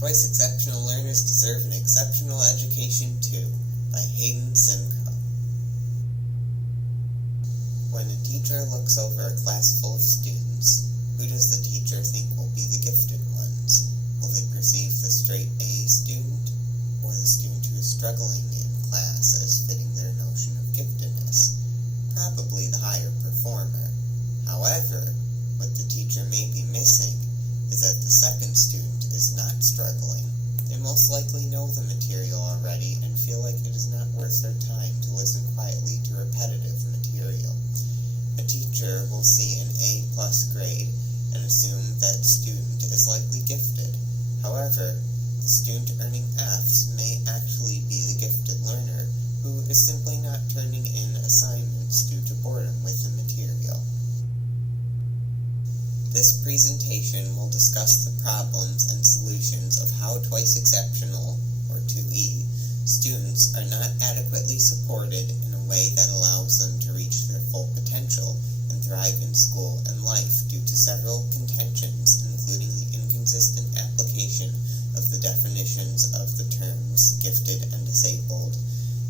Twice Exceptional Learners Deserve an Exceptional Education Too, by Hayden, Simko. When a teacher looks over a class full of students, who does the teacher think will be the gifted ones? Will they perceive the straight A student, or the student who is struggling in class as fitting their notion of giftedness? Probably the higher performer. However, what the teacher may be missing is that the second student is not struggling. They most likely know the material already and feel like it is not worth their time to listen quietly to repetitive material. A teacher will see an A+ grade and assume that student is likely gifted. However, the student earning Fs may actually be the gifted learner who is simply not turning in assignments due to boredom with the material. This presentation will discuss the problems and solutions of how twice exceptional, or 2E, students are not adequately supported in a way that allows them to reach their full potential and thrive in school and life due to several contentions, including the inconsistent application of the definitions of the terms gifted and disabled,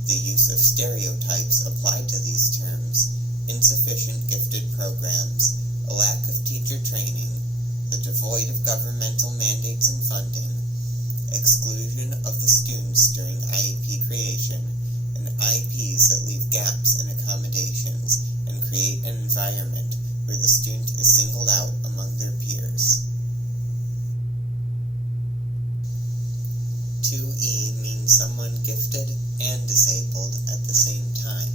the use of stereotypes applied to these terms, insufficient gifted programs, a lack of teacher training, the devoid of governmental mandates and funding, exclusion of the students during IEP creation, and IEPs that leave gaps in accommodations and create an environment where the student is singled out among their peers. 2E means someone gifted and disabled at the same time,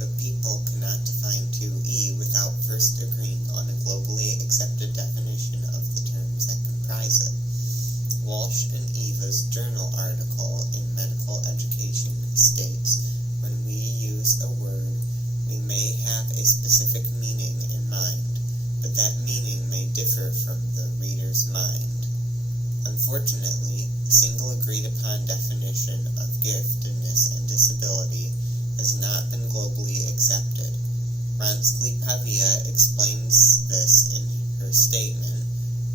but people cannot define 2E without first agreeing on a globally accepted definition of the terms that comprise it. Walsh and Eva's journal article in Medical Education states, when we use a word, we may have a specific meaning in mind, but that meaning may differ from the reader's mind. Unfortunately, a single agreed-upon definition of giftedness and disability has not been globally accepted. Pavia explains this in her statement.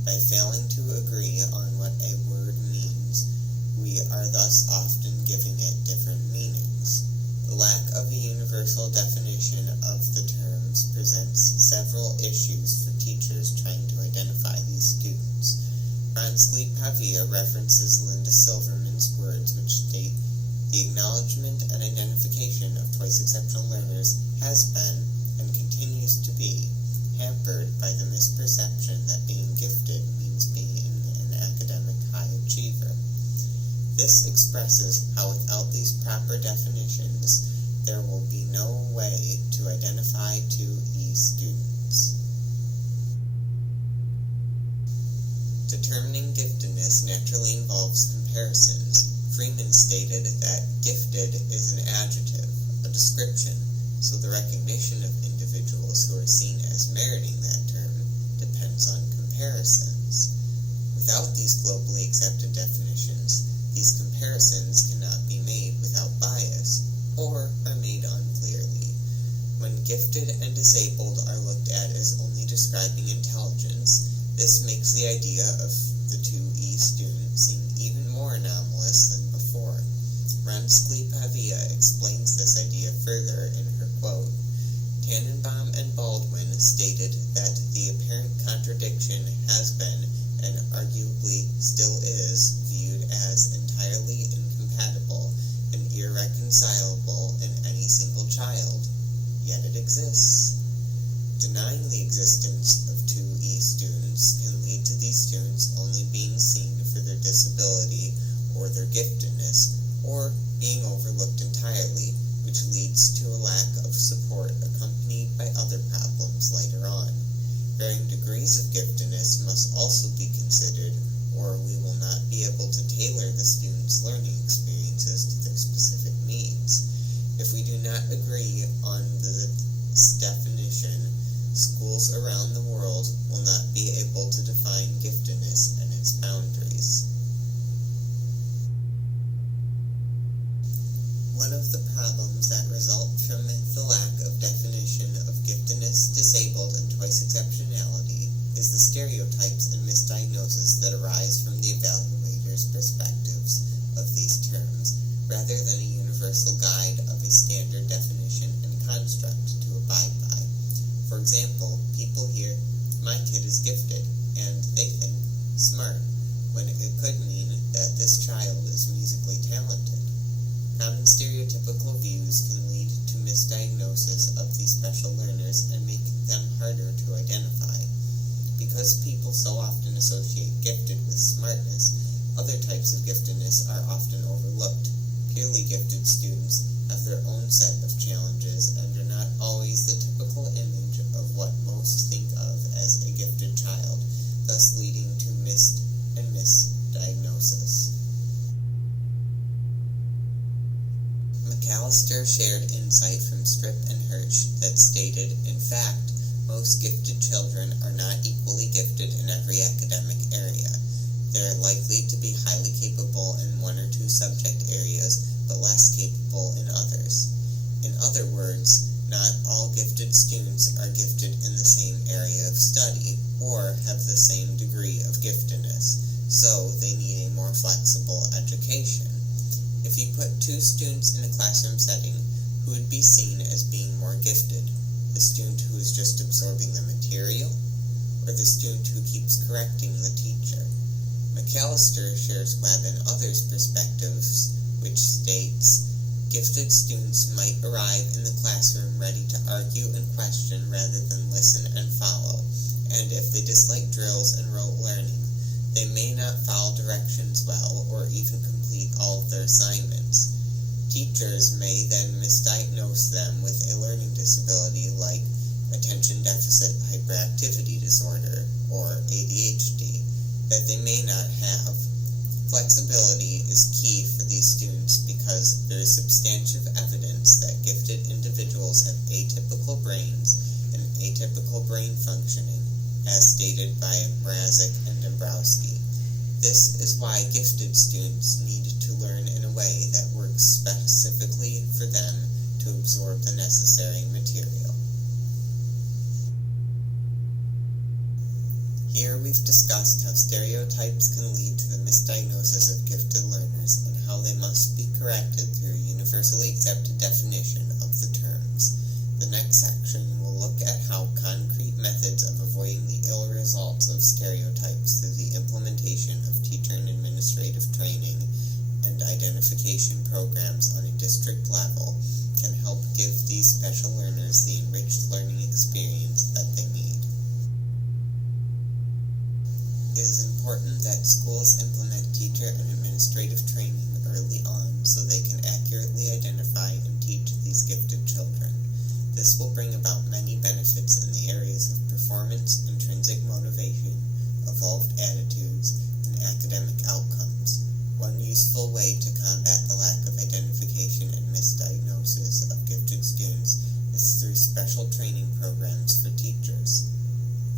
By failing to agree on what a word means, we are thus often giving it different meanings. The lack of a universal definition of the terms presents several issues for teachers trying to identify these students. Pavia references Linda Silverman's words which state, "The acknowledgement and identification of twice exceptional learners has been, and continues to be, hampered by the misperception that being gifted means being an academic high achiever." This expresses how without these proper definitions, there will be no way to identify 2E students. Determining giftedness naturally involves comparisons. Freeman stated that gifted is an adjective, a description, so the recognition of individuals who are seen as meriting that term depends on comparisons. Without these globally accepted definitions, these comparisons cannot be made without bias, or are made unclearly. When gifted and disabled are looked at as only describing intelligence, this makes the idea of the 2E student seem even more anomalous than before. Pavia explains this idea further in her quote. Tannenbaum and Baldwin stated that the apparent contradiction has been, and arguably still is, viewed as entirely incompatible and irreconcilable in any single child, yet it exists. Denying the existence of 2E students can lead to these students only being seen for their disability or their giftedness, or being overlooked entirely, which leads to a lack of support accompanied by other problems later on. Varying degrees of giftedness must also be considered, or we will not be able to tailor the students' learning experiences to their specific needs. If we do not agree on this definition, schools around the world will not be able to define giftedness and its boundaries. One of the problems that result from the lack of definition of giftedness, disabled, and twice exceptionality is the stereotypes and misdiagnosis that arise from the evaluator's rather than a universal guide of a standard definition and construct to abide by. For example, people hear, "My kid is gifted," and they think, "smart," when it could mean that this child is musically talented. Common stereotypical views can lead to misdiagnosis of these special learners and make them harder to identify. Because people so often associate gifted with smartness, other types of giftedness are often overlooked. Purely gifted students have their own set of challenges and are not always the typical image of what most think of as a gifted child, thus leading to missed and misdiagnosis. McAllister shared insight from Strip and Hirsch that stated, in fact, most gifted children are not equally gifted in every academic area. They are likely to be highly capable in one or two subject areas, but less capable in others. In other words, not all gifted students are gifted in the same area of study or have the same degree of giftedness, so they need a more flexible education. If you put two students in a classroom setting, who would be seen as being more gifted? The student who is just absorbing the material, or the student who keeps correcting the teacher? McAllister shares Webb and others' perspectives, which states, gifted students might arrive in the classroom ready to argue and question rather than listen and follow, and if they dislike drills and rote learning, they may not follow directions well or even complete all of their assignments. Teachers may then misdiagnose them with a learning disability like attention deficit hyperactivity disorder, or ADHD, that they may not have. Flexibility is key for these students because there is substantive evidence that gifted individuals have atypical brains and atypical brain functioning, as stated by Mrazek and Dombrowski. This is why gifted students need to learn in a way that works specifically for them to absorb the necessary material. Here we've discussed how stereotypes can lead to the misdiagnosis of gifted learners and how they must be corrected through a universally accepted definition of the terms. The next section will look at how concrete methods of avoiding the ill results of stereotypes through the implementation of teacher and administrative training and identification programs on a district level can help give these special learners the enriched learning experience that they need. It is important that schools implement teacher and administrative training early on so they can accurately identify and teach these gifted children. This will bring about many benefits in the areas of performance, intrinsic motivation, evolved attitudes, and academic outcomes. One useful way to combat the lack of identification and misdiagnosis of gifted students is through special training programs for teachers.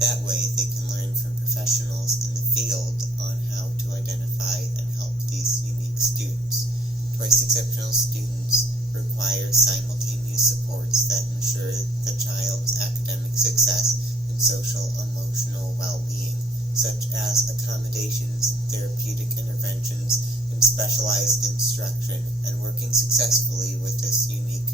That way, they can learn from professionals in the field on how to identify and help these unique students. Twice exceptional students require simultaneous supports that ensure the child's academic success and social emotional well-being, such as accommodations, therapeutic interventions, and specialized instruction, and working successfully with this unique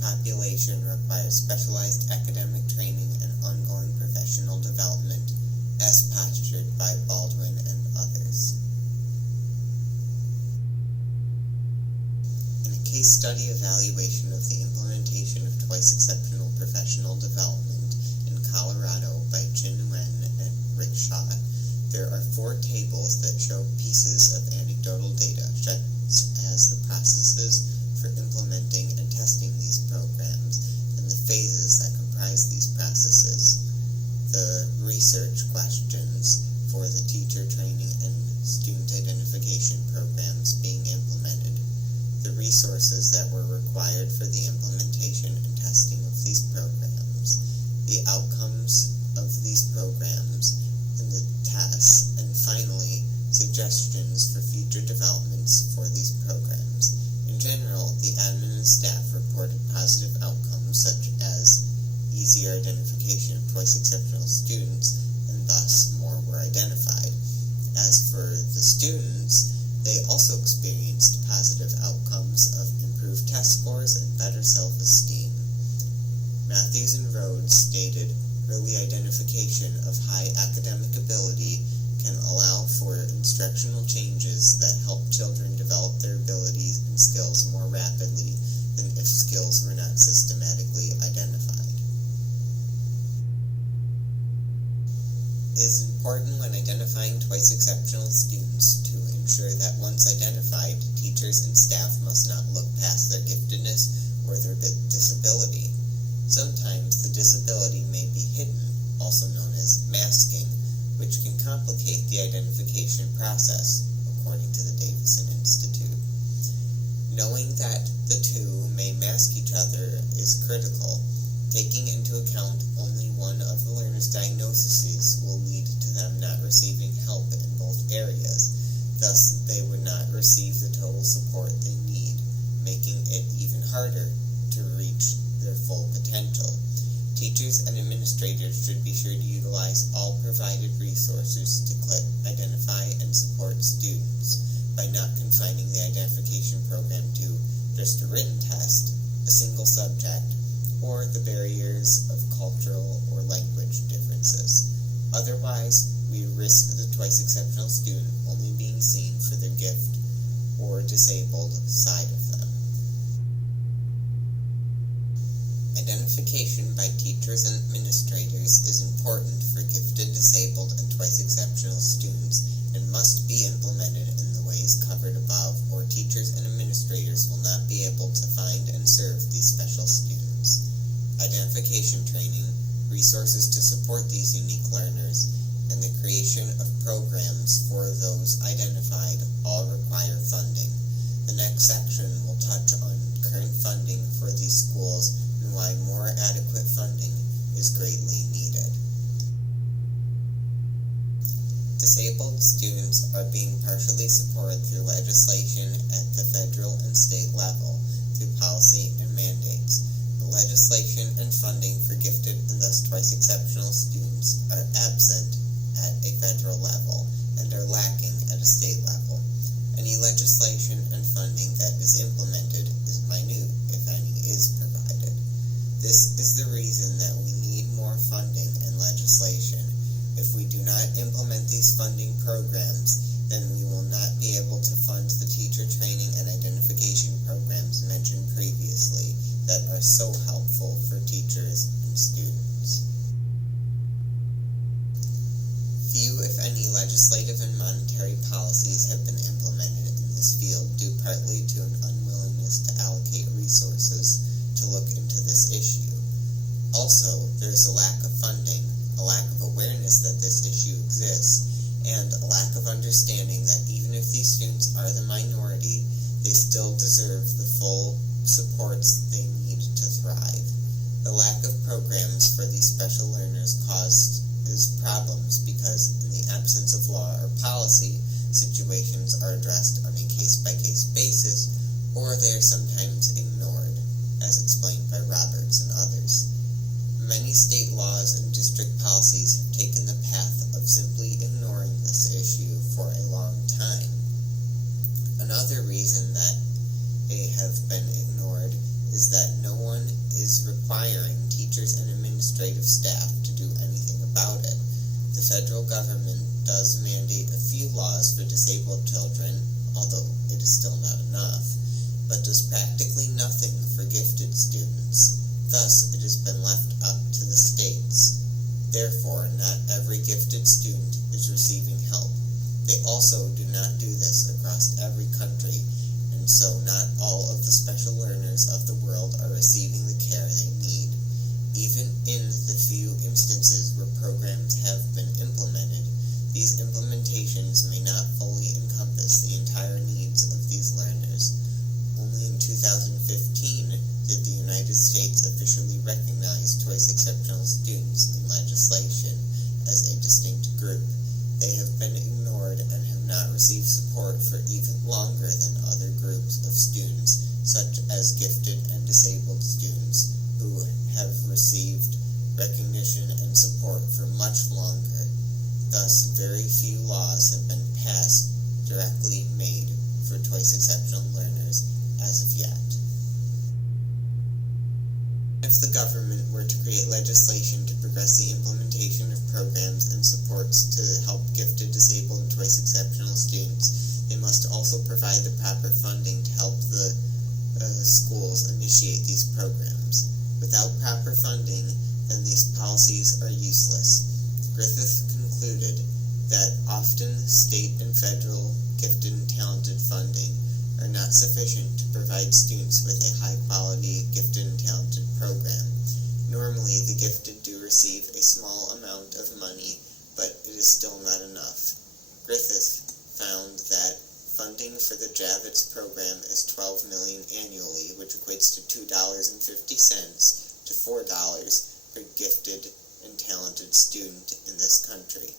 population requires specialized academic training and ongoing professional development, as postured by Baldwin and others. In a case study evaluation of the implementation of twice exceptional professional development in Colorado by Jin Wen and Rick Shaw, there are 4 tables that show pieces of anecdotal data, such as the processes for implementing and testing these programs and the phases that comprise these processes, the research questions for the teacher training and student identification programs being implemented, the resources that were required for the implementation and testing of these programs, the outcomes of these programs and the tests, and finally, suggestions for future developments for these programs. In general, the admin and staff reported positive outcomes such as easier identification of twice exceptional students, and thus more were identified. As for the students, They also experienced positive outcomes of improved test scores and better self-esteem. Matthews and Rhodes stated, early identification of high academic ability can allow for instructional changes that help children develop their abilities and skills more rapidly than if skills were not systematically identified. It is important when identifying twice exceptional students to ensure that once identified, teachers and staff must not look past their giftedness or their disability. Sometimes the disability may be hidden, also known as masking, which can complicate the identification process, according to the Davison Institute. Knowing that the two may mask each other is critical. Taking into account only one of the learner's diagnoses will lead to them not receiving help in both areas. Thus, they would not receive the total support they need, making it even harder to reach their full potential. Teachers and administrators should be sure to utilize all provided resources to identify and support students by not confining the identification program to just a written test, a single subject, or the barriers of cultural or language differences. Otherwise, we risk the twice exceptional student only being seen for their gift or disabled side of them. Identification by teachers and administrators is important for gifted, disabled, and twice exceptional students and must be implemented in the ways covered above, or teachers and administrators will not be able to find and serve these special students. Identification training, resources to support these unique learners, and the creation of programs for those identified all require funding. The next section will touch on current funding for these schools and why more adequate funding is greatly needed. Disabled students are being partially supported through legislation at the federal and state level through policy and mandates. Legislation and funding for gifted and thus twice exceptional students are absent at a federal level and are lacking at a state level. Any legislation and funding that is implemented is minute, if any is provided. This is the reason that we need more funding and legislation. If we do not implement these funding programs, then we will not be able to fund the teacher training and identification programs mentioned previously that are so helpful for teachers and students. Few, if any, legislative and monetary policies have been implemented in this field due partly to an unwillingness to allocate resources to look into this issue. Also, there is a lack of funding, a lack of awareness that this issue exists, and a lack of understanding that even if these students are the minority, they still deserve the full supports they need to thrive. The lack of programs for these special learners causes problems because in the absence of law or policy, situations are addressed on a case-by-case basis, or they are sometimes ignored, as explained by Roberts and others. Many state laws and district policies have taken the path of simply ignoring this issue for a long time. Another reason that they have been ignored is that no one is requiring teachers and administrative staff to do anything about it. The federal government does mandate a few laws for disabled children, although it is still not enough, but does practically nothing for gifted students. Thus, it has been left up to the states. Therefore, not every gifted student is receiving help. They also do not do this across every country, and so not all of the special learners of the world are receiving the care they need. Even in the few instances where programs have been implemented, these implementations may not fully encompass the entire needs of these learners. Only in 2015 did the United States officially recognize twice exceptional students in legislation as a distinct group. They have been ignored and have not received support for even longer than other groups of students, such as gifted and disabled students, who have received recognition and support for much longer. Thus, very few laws have been passed directly made for twice exceptional learners as of yet. If the government were to create legislation to progress the implementation of programs and supports to help gifted, disabled, and twice exceptional students, they must also provide the proper funding to help the schools initiate these programs. Without proper funding, then these policies are useless. Griffith concluded that often state and federal gifted and talented funding are not sufficient to provide students with a high-quality gifted and talented program. Normally, the gifted do receive a small amount of money, but it is still not enough. Griffith found that funding for the Javits program is $12 million annually, which equates to $2.50 to $4 per gifted and talented student in this country.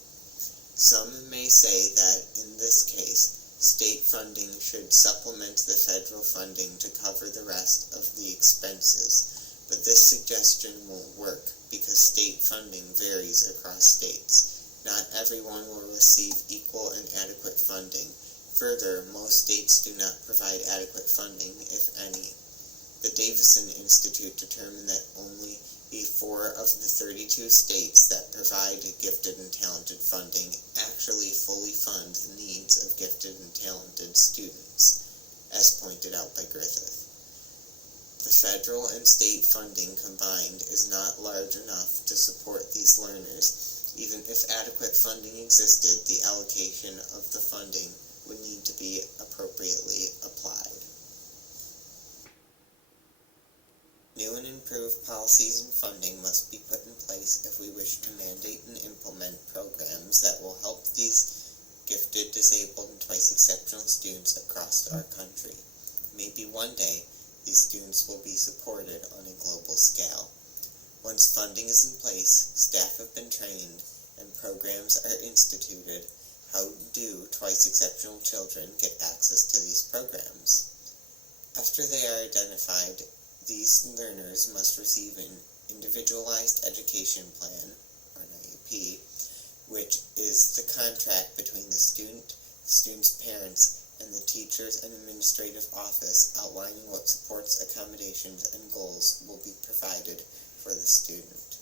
Some may say that, in this case, state funding should supplement the federal funding to cover the rest of the expenses, but this suggestion won't work because state funding varies across states. Not everyone will receive equal and adequate funding. Further, most states do not provide adequate funding, if any. The Davison Institute determined that only 4 of the 32 states that provide gifted and talented funding actually fully fund the needs of gifted and talented students, as pointed out by Griffith. The federal and state funding combined is not large enough to support these learners. Even if adequate funding existed, the allocation of the funding would need to be appropriately applied. New and improved policies and funding must be put in place if we wish to mandate and implement programs that will help these gifted, disabled, and twice exceptional students across our country. Maybe one day, these students will be supported on a global scale. Once funding is in place, staff have been trained, and programs are instituted, how do twice exceptional children get access to these programs? After they are identified, these learners must receive an Individualized Education Plan, or an IEP, which is the contract between the student's parents, and the teachers and administrative office outlining what supports, accommodations, and goals will be provided for the student.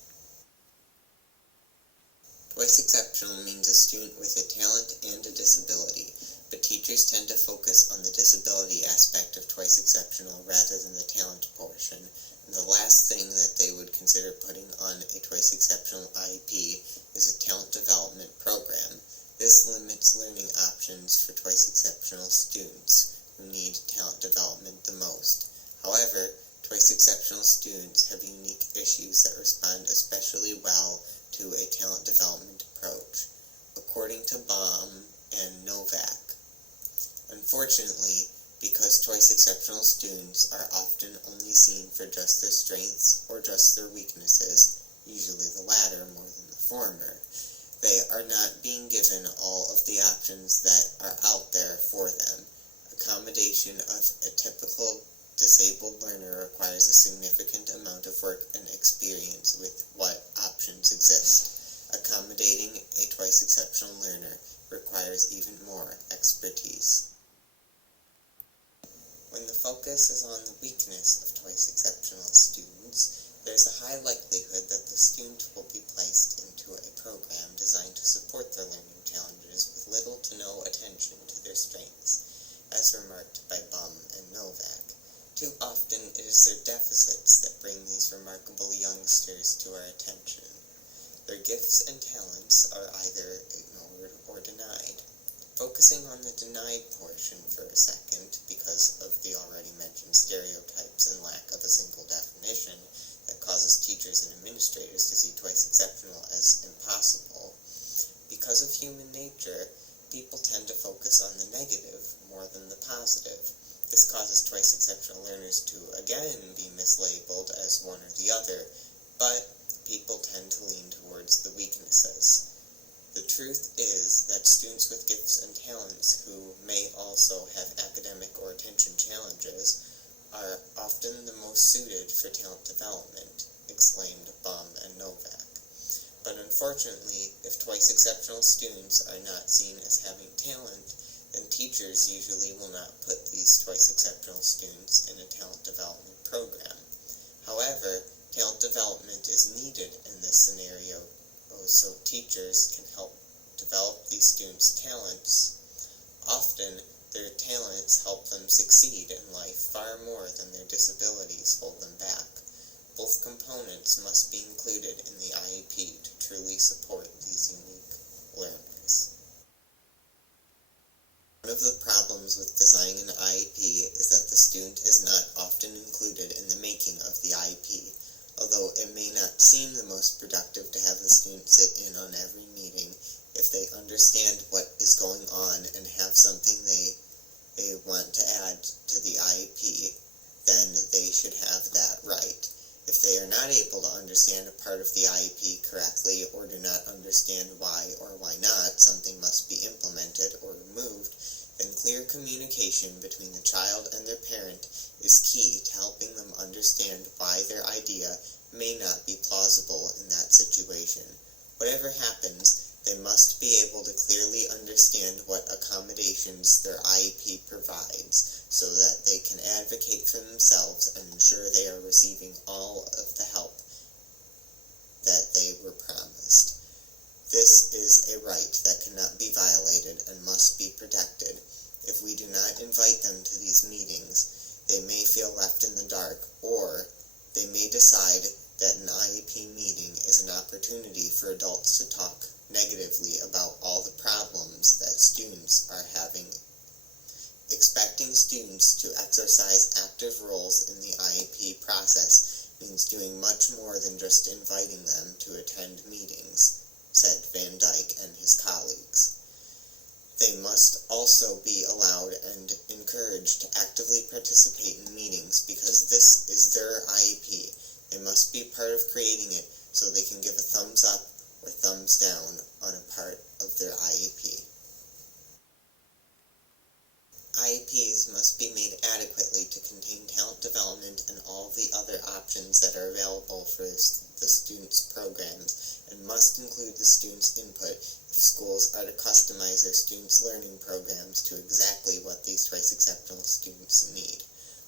Twice exceptional means a student with a talent and a disability, but teachers tend to focus on the disability aspect of twice exceptional rather than the talent portion, and the last thing that they would consider putting on a twice exceptional IEP is a talent development program. This limits learning options for twice exceptional students who need talent development the most. However, twice exceptional students have unique issues that respond especially well to a talent development approach, according to Baum and Novak. Unfortunately, because twice exceptional students are often only seen for just their strengths or just their weaknesses, usually the latter more than the former, they are not being given all of the options that are out there for them. Accommodation of a typical disabled learner requires a significant amount of work and experience with what options exist. Accommodating a twice exceptional learner requires even more expertise. When the focus is on the weakness of twice exceptional students, there is a high likelihood that the student will be placed into a program designed to support their learning challenges with little to no attention to their strengths, as remarked by Baum and Novak. Too often it is their deficits that bring these remarkable youngsters to our attention. Their gifts and talents are either ignored or denied. Focusing on the denied portion for a second, because of the already mentioned stereotypes and lack of a single definition that causes teachers and administrators to see twice exceptional as impossible, because of human nature, people tend to focus on the negative more than the positive. This causes twice exceptional learners to again be mislabeled as one or the other, but people tend to lean towards the weaknesses. The truth is that students with gifts and talents who may also have academic or attention challenges are often the most suited for talent development, exclaimed Baum and Novak. But unfortunately, if twice exceptional students are not seen as having talent, and teachers usually will not put these twice exceptional students in a talent development program. However, talent development is needed in this scenario, so teachers can help develop these students' talents. Often, their talents help them succeed in life far more than their disabilities hold them back. Both components must be included in the IEP to truly support these unique learners. One of the problems with designing an IEP is that the student is not often included in the making of the IEP. Although it may not seem the most productive to have the student sit in on every meeting, if they understand what is going on and have something they want to add to the IEP, then they should have that right. If they are not able to understand a part of the IEP correctly or do not understand why or why not something must be implemented or removed, then clear communication between the child and their parent is key to helping them understand why their idea may not be plausible in that situation. Whatever happens, they must be able to clearly understand what accommodations their IEP provides so that they can advocate for themselves and ensure they are receiving all of the help that they were promised. This is a right that cannot be violated and must be protected. If we do not invite them to these meetings, they may feel left in the dark, or they may decide that an IEP meeting is an opportunity for adults to talk negatively about all the problems that students are having. Expecting students to exercise active roles in the IEP process means doing much more than just inviting them to attend meetings, said Van Dyke and his colleagues. They must also be allowed and encouraged to actively participate in meetings because this is their IEP. They must be part of creating it so they can give a thumbs up or thumbs down on a part of their IEP. IEPs must be made adequately to contain talent development and all the other options that are available for the students' programs, and must include the students' input if schools are to customize their students' learning programs to exactly what these twice exceptional students need.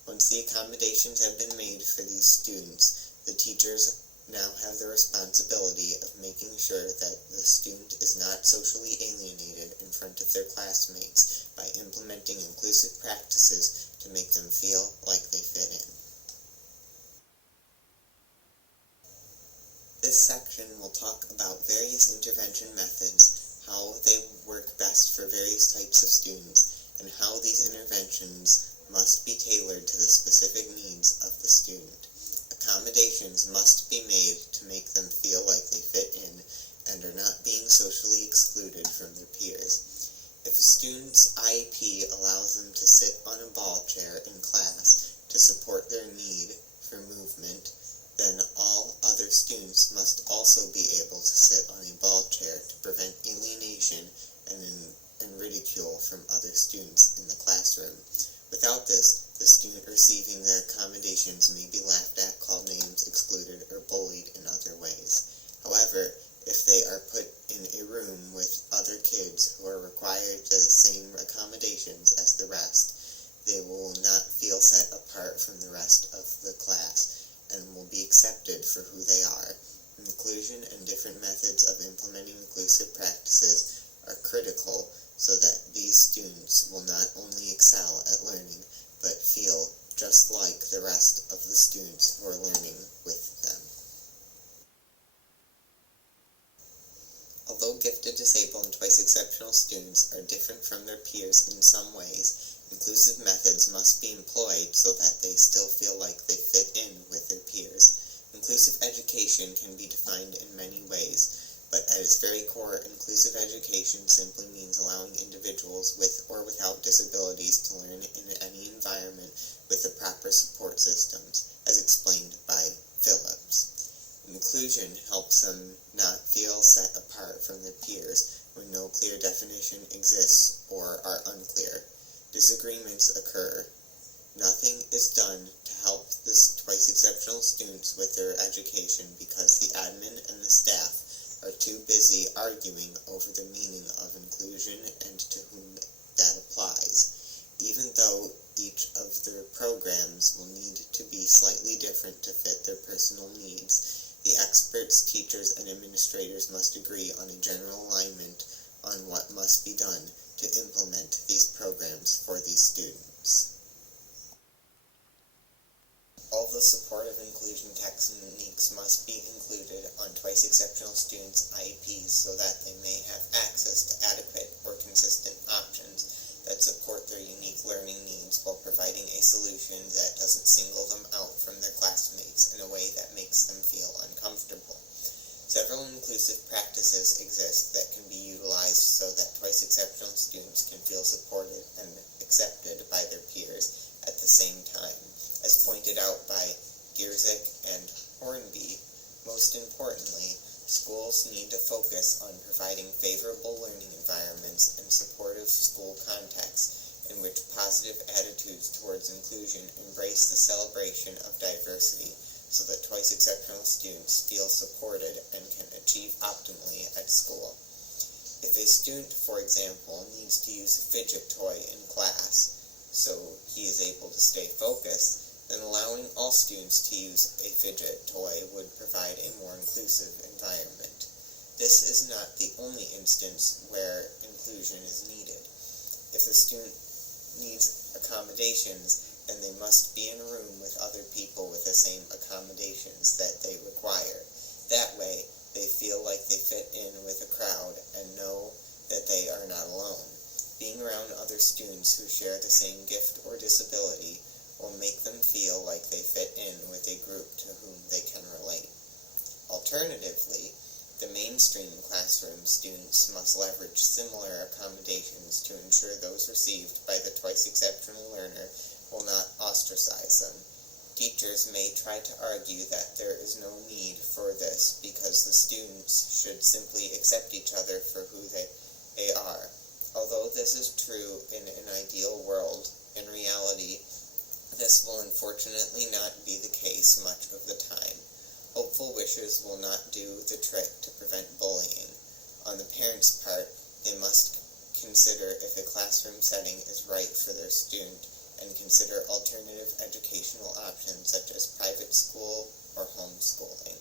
Once the accommodations have been made for these students, the teachers now have the responsibility of making sure that the student is not socially alienated in front of their classmates by implementing inclusive practices to make them feel like they fit in. This section will talk about various intervention methods, how they work best for various types of students, and how these interventions must be tailored to the specific needs of the student. Accommodations must be made to make them feel like they fit in and are not being socially excluded from their peers. If a student's IEP allows them to sit on a ball chair in class to support their need for movement, then all other students must also be able to sit on a ball chair to prevent alienation and ridicule from other students in the classroom. Without this, the student receiving their accommodations may be laughed at, called names, excluded, or bullied in other ways. However, if they are put in a room with other kids who are required the same accommodations as the rest, they will not feel set apart from the rest of the class and will be accepted for who they are. Inclusion and different methods of implementing inclusive practices are critical so that these students will not only excel at learning, but feel just like the rest of the students who are learning with them. Although gifted, disabled, and twice exceptional students are different from their peers in some ways, inclusive methods must be employed so that they still feel like they fit in with their peers. Inclusive education can be defined in many ways, but at its very core, inclusive education simply means allowing individuals with or without disabilities to learn in any environment with the proper support systems, as explained by Phillips. Inclusion helps them not feel set apart from their peers when no clear definition exists or are unclear. Disagreements occur. Nothing is done to help the twice exceptional students with their education because the admin and the staff are too busy arguing over the meaning of inclusion and to whom that applies. Even though each of their programs will need to be slightly different to fit their personal needs, the experts, teachers, and administrators must agree on a general alignment on what must be done to implement these programs for these students. All the supportive inclusion techniques must be included on twice exceptional students' IEPs so that they may have access to adequate or consistent options that support their unique learning needs while providing a solution that doesn't single them out from their classmates in a way that makes them feel uncomfortable. Several inclusive practices exist that can be utilized so that twice exceptional students can feel supported and accepted by their peers at the same time. As pointed out by Gierzik and Hornby, most importantly, schools need to focus on providing favorable learning environments and supportive school contexts in which positive attitudes towards inclusion embrace the celebration of diversity so that twice exceptional students feel supported and can achieve optimally at school. If a student, for example, needs to use a fidget toy in class so he is able to stay focused, then allowing all students to use a fidget toy would provide a more inclusive environment. This is not the only instance where inclusion is needed. If a student needs accommodations, then they must be in a room with other people with the same accommodations that they require. That way, they feel like they fit in with a crowd and know that they are not alone. Being around other students who share the same gift or disability will make them feel like they fit in with a group to whom they can relate. Alternatively, the mainstream classroom students must leverage similar accommodations to ensure those received by the twice exceptional learner will not ostracize them. Teachers may try to argue that there is no need for this because the students should simply accept each other for who they are. Although this is true in an ideal world, in reality, this will unfortunately not be the case much of the time. Hopeful wishes will not do the trick to prevent bullying. On the parents' part, they must consider if a classroom setting is right for their student and consider alternative educational options such as private school or homeschooling.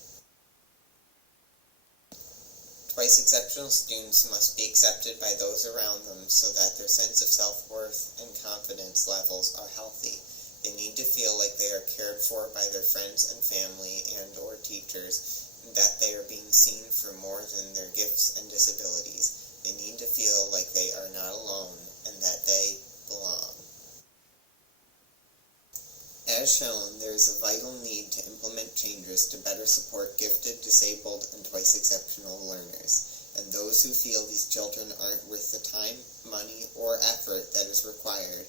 Twice exceptional students must be accepted by those around them so that their sense of self-worth and confidence levels are healthy. They need to feel like they are cared for by their friends and family and or teachers, and that they are being seen for more than their gifts and disabilities. They need to feel like they are not alone and that they belong. As shown, there is a vital need to implement changes to better support gifted, disabled, and twice exceptional learners, and those who feel these children aren't worth the time, money, or effort that is required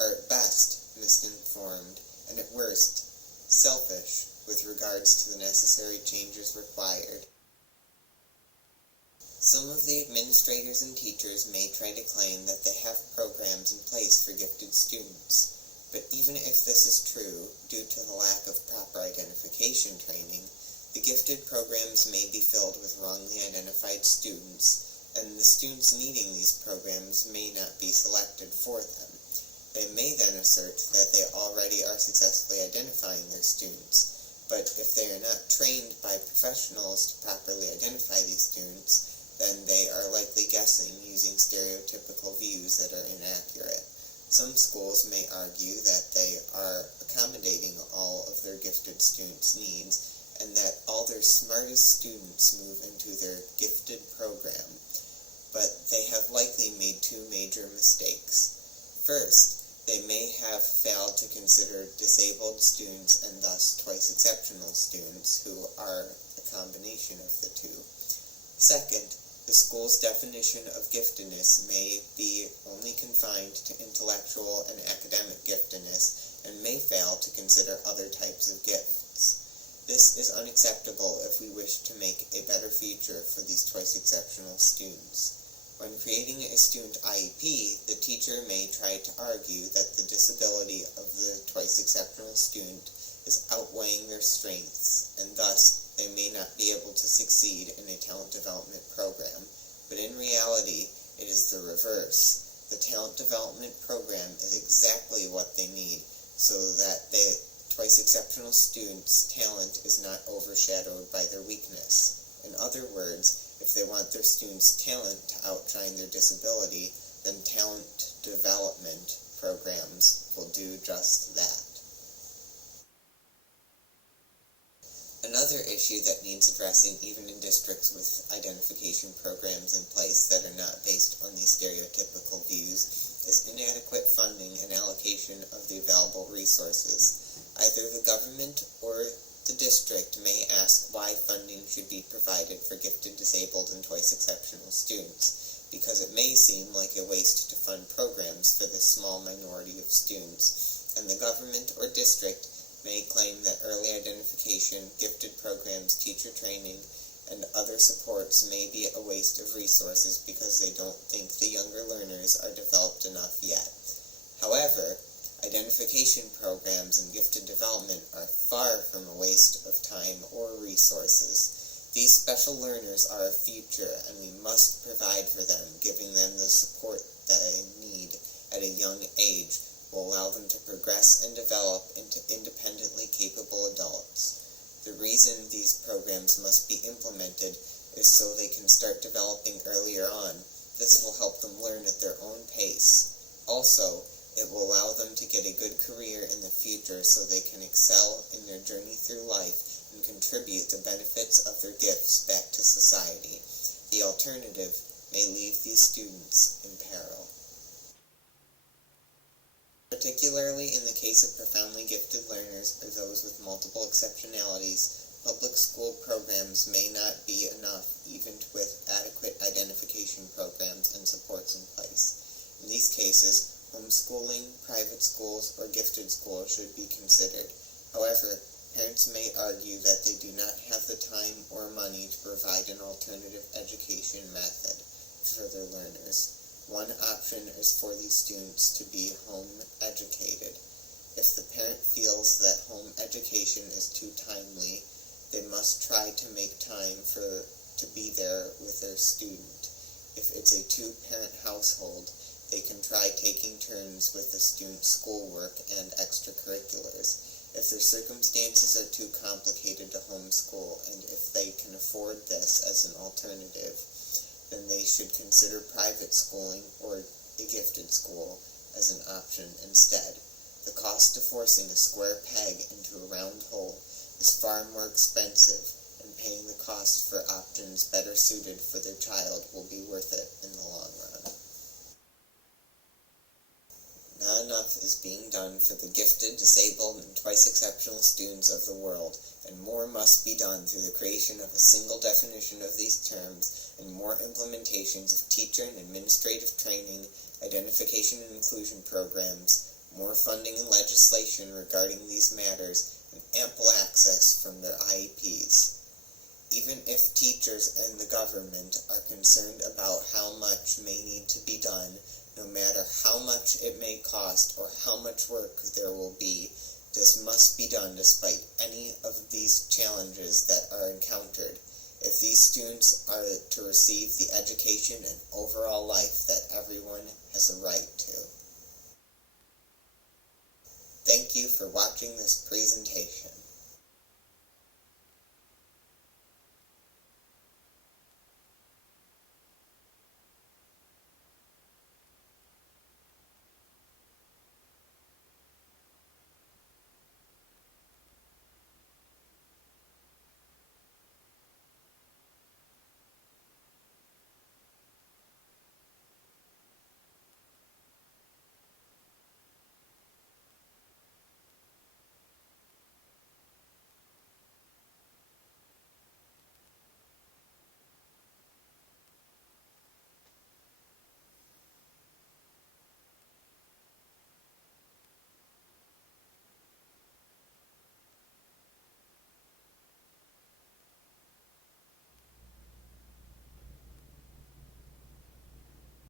are at best misinformed, and at worst, selfish with regards to the necessary changes required. Some of the administrators and teachers may try to claim that they have programs in place for gifted students, but even if this is true, due to the lack of proper identification training, the gifted programs may be filled with wrongly identified students, and the students needing these programs may not be selected for them. They may then assert that they already are successfully identifying their students, but if they are not trained by professionals to properly identify these students, then they are likely guessing using stereotypical views that are inaccurate. Some schools may argue that they are accommodating all of their gifted students' needs and that all their smartest students move into their gifted program, but they have likely made two major mistakes. First, they may have failed to consider disabled students and thus twice exceptional students who are a combination of the two. Second, the school's definition of giftedness may be only confined to intellectual and academic giftedness and may fail to consider other types of gifts. This is unacceptable if we wish to make a better future for these twice exceptional students. When creating a student IEP, the teacher may try to argue that the disability of the twice exceptional student is outweighing their strengths, and thus they may not be able to succeed in a talent development program, but in reality, it is the reverse. The talent development program is exactly what they need so that twice exceptional students' talent is not overshadowed by their weakness. In other words, if they want their students' talent to outshine their disability, then talent development programs will do just that. Another issue that needs addressing even in districts with identification programs in place that are not based on these stereotypical views is inadequate funding and allocation of the available resources. Either the government or the district may ask why funding should be provided for gifted, disabled, and twice exceptional students, because it may seem like a waste to fund programs for this small minority of students, and the government or district may claim that early identification, gifted programs, teacher training, and other supports may be a waste of resources because they don't think the younger learners are developed enough yet. However, identification programs and gifted development are far from a waste of time or resources. These special learners are our future, and we must provide for them, giving them the support that they need at a young age will allow them to progress and develop into independently capable adults. The reason these programs must be implemented is so they can start developing earlier on. This will help them learn at their own pace. Also, it will allow them to get a good career in the future so they can excel in their journey through life and contribute the benefits of their gifts back to society. The alternative may leave these students in peril. Particularly in the case of profoundly gifted learners or those with multiple exceptionalities, public school programs may not be enough even with adequate identification programs and supports in place. In these cases, homeschooling, private schools, or gifted schools should be considered. However, parents may argue that they do not have the time or money to provide an alternative education method for their learners. One option is for these students to be home educated. If the parent feels that home education is too timely, they must try to make time to be there with their student. If it's a two-parent household, they can try taking turns with the student's schoolwork and extracurriculars. If their circumstances are too complicated to homeschool, and if they can afford this as an alternative, then they should consider private schooling or a gifted school as an option instead. The cost of forcing a square peg into a round hole is far more expensive, and paying the cost for options better suited for their child will be worth it in the long run. Not enough is being done for the gifted, disabled, and twice exceptional students of the world, and more must be done through the creation of a single definition of these terms and more implementations of teacher and administrative training, identification and inclusion programs, more funding and legislation regarding these matters, and ample access from their IEPs. Even if teachers and the government are concerned about how much may need to be done, no matter how much it may cost or how much work there will be, this must be done despite any of these challenges that are encountered, if these students are to receive the education and overall life that everyone has a right to. Thank you for watching this presentation.